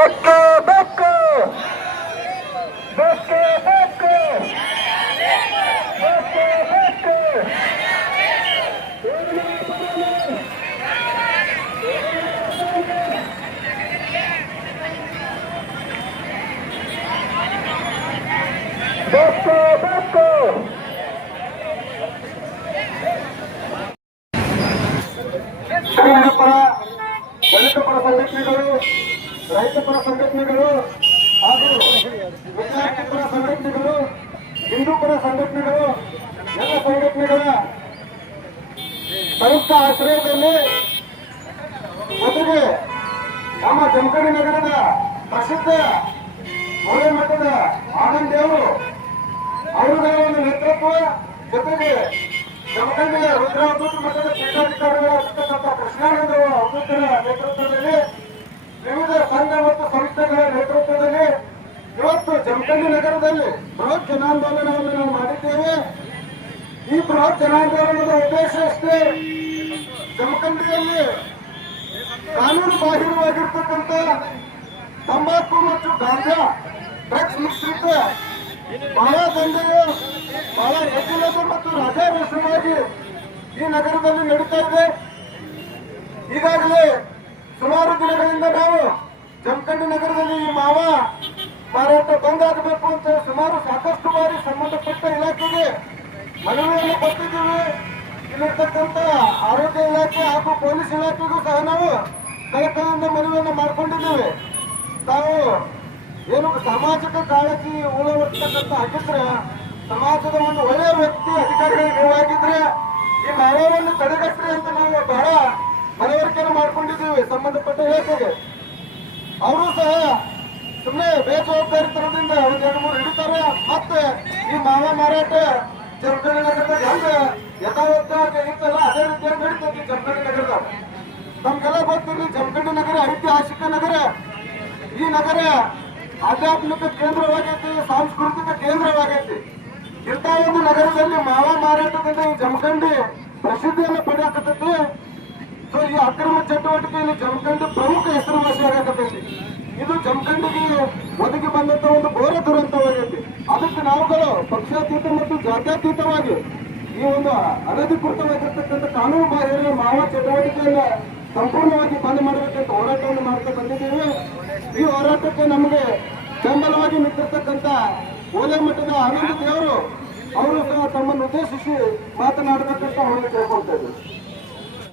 ಬೆಕ್ಕೆ ಬೆಕ್ಕೆ ಬೆಕ್ಕೆ ಬೆಕ್ಕೆ ಬೆಕ್ಕೆ ಬೆಕ್ಕೆ ಬೆಕ್ಕೆ ಬೆಕ್ಕೆ ಪರ ದಲಿತ ಪರ ಸಂಘಟನೆಗಳು, ರೈತ ಪರ ಸಂಘಟನೆಗಳು ಹಾಗೂ ವಿದ್ಯಾರ್ಥಿ ಪರ ಸಂಘಟನೆಗಳು, ಹಿಂದೂ ಪರ ಸಂಘಟನೆಗಳು, ಎಲ್ಲ ಸಂಘಟನೆಗಳ ಸಂಯುಕ್ತ ಆಶ್ರಯದಲ್ಲಿ ಜೊತೆಗೆ ನಮ್ಮ ಜಮಖಂಡಿ ನಗರದ ಪ್ರಸಿದ್ಧ ಮೂಲೆ ಮಠದ ಆನಂದ್ ದೇವರು ಅವರುಗಳ ಒಂದು ನೇತೃತ್ವ, ಜೊತೆಗೆ ಜಮಖಂಡಿಯ ರುದ್ರಾವಧೂತ ಮಠದ ಪೀಠಾಧಿಕಾರಿಗಳಾಗಿರ್ತಕ್ಕಂಥ ಕೃಷ್ಣಾನಂದ ಅವಧೂತರ ನೇತೃತ್ವದಲ್ಲಿ, ವಿವಿಧ ಸಂಘ ಮತ್ತು ಸಂಸ್ಥೆಗಳ ನೇತೃತ್ವದಲ್ಲಿ ಇವತ್ತು ಜಮಖಂಡಿ ನಗರದಲ್ಲಿ ಬೃಹತ್ ಜನಾಂದೋಲನವನ್ನು ನಾವು ಮಾಡಿದ್ದೇವೆ. ಈ ಬೃಹತ್ ಜನಾಂದೋಲನದ ಉದ್ದೇಶ ಅಷ್ಟೇ, ಜಮಖಂಡಿಯಲ್ಲಿ ಕಾನೂನು ಬಾಹಿರವಾಗಿರ್ತಕ್ಕಂಥ ತಂಬಾಕು ಮತ್ತು ಗಾಂಜಾ ಡ್ರಗ್ಸ್ ಮಿಶ್ರಿತ ಬಹಳ ದಂಧೆಯು ಬಹಳ ಹೆಚ್ಚಿನದು ಮತ್ತು ರಾಜಾರೋಷವಾಗಿ ಈ ನಗರದಲ್ಲಿ ನಡೀತಾ ಇದೆ. ಈಗಾಗಲೇ ಸುಮಾರು ದಿನಗಳಿಂದ ನಾವು ಜಮಖಂಡಿ ನಗರದಲ್ಲಿ ಈ ಮಾವ ಮಾರಾಟ ಬಂದಾಗಬೇಕು ಅಂತ ಸುಮಾರು ಸಾಕಷ್ಟು ಬಾರಿ ಸಂಬಂಧಪಟ್ಟ ಇಲಾಖೆಗೆ ಮನವಿಯನ್ನು ಕೊಟ್ಟಿದ್ದೀವಿ. ಇಲ್ಲಿರ್ತಕ್ಕಂಥ ಆರೋಗ್ಯ ಇಲಾಖೆ ಹಾಗೂ ಪೊಲೀಸ್ ಇಲಾಖೆಗೂ ಸಹ ನಾವು ಕಳಕಳಿಯಿಂದ ಮನವಿಯನ್ನು ಮಾಡಿಕೊಂಡಿದ್ದೇವೆ. ತಾವು ಏನು ಸಾಮಾಜಿಕ ಕಾಳಜಿ ಉಳವರ್ತಕ್ಕಂಥ ಆಗಿದ್ರೆ, ಸಮಾಜದ ಒಂದು ಒಳ್ಳೆಯ ವ್ಯಕ್ತಿ ಅಧಿಕಾರಿಗಳಿಗೆ ನೀವಾಗಿದ್ರೆ ಈ ಮಾವವನ್ನು ತಡೆಗಟ್ಟ್ರಿ ಅಂತ ನಾವು ಬಹಳ ಮನವರಿಕೆಯನ್ನು ಮಾಡ್ಕೊಂಡಿದ್ದೀವಿ ಸಂಬಂಧಪಟ್ಟ ಇಲಾಖೆಗೆ. ಅವರು ಸಹ ಸುಮ್ಮನೆ ಬೇಜವಾಬ್ದಾರಿತನದಿಂದ ಒಂದು 2-3 ಹಿಡಿತಾರೆ. ಮತ್ತೆ ಈ ಮಾವ ಮಾರಾಟ ಜಮಖಂಡಿ ನಗರದಾಗ ಹೆಂಗ ಯಥಾವತ್ತಾಗಿ ಇರ್ತಲ್ಲ ಅದೇ ರೀತಿಯಾಗಿ ನಡೀತೈತಿ ಜಮಖಂಡಿ ನಗರದಾಗ. ನಮ್ಗೆಲ್ಲ ಗೊತ್ತಿರಲಿ, ಜಮಖಂಡಿ ನಗರ ಐತಿಹಾಸಿಕ ನಗರ. ಈ ನಗರ ಆಧ್ಯಾತ್ಮಿಕ ಕೇಂದ್ರವಾಗೈತಿ, ಸಾಂಸ್ಕೃತಿಕ ಕೇಂದ್ರವಾಗೈತಿ. ಇಂಥ ಒಂದು ನಗರದಲ್ಲಿ ಮಾವ ಮಾರಾಟದಿಂದ ಈ ಜಮಖಂಡಿ ಪ್ರಸಿದ್ಧಿಯನ್ನು ಪಡೆಯಕತ್ತೈತಿ. ಸೊ ಈ ಅಕ್ರಮ ಚಟುವಟಿಕೆಯಲ್ಲಿ ಜಮಖಂಡಿ ಪ್ರಮುಖ ಹೆಸರುವಾಸಿ ಆಗಕತ್ತೈತಿ. ಇದು ಜಮಖಂಡಿಗೆ ಒದಗಿ ಬಂದಂತ ಒಂದು ಘೋರ ದುರಂತವಾಗೈತಿ. ಅದಕ್ಕೆ ನಾವುಗಳು ಪಕ್ಷಾತೀತ ಮತ್ತು ಜಾತ್ಯತೀತವಾಗಿ ಈ ಒಂದು ಅನಧಿಕೃತವಾಗಿರ್ತಕ್ಕಂಥ ಕಾನೂನು ಬಾಹಿರ ಮಾವ ಚಟುವಟಿಕೆಯನ್ನ ಸಂಪೂರ್ಣವಾಗಿ ಬಂದ್ ಮಾಡಬೇಕಂತ ಹೋರಾಟವನ್ನು ಮಾಡ್ತಾ ಬಂದಿದ್ದೀವಿ. ಈ ಹೋರಾಟಕ್ಕೆ ನಮಗೆ ಬೆಂಬಲವಾಗಿ ನಿಂತಿರ್ತಕ್ಕಂಥ ಮೂಲೆ ಮಠದ ಆನಂದ ದೇವರು ಅವರು ಸಹ ತಮ್ಮನ್ನು ಉದ್ದೇಶಿಸಿ ಮಾತನಾಡಬೇಕಂತ ಅವರಿಗೆ ಕೇಳ್ಕೊಳ್ತಾ ಇದ್ದಾರೆ.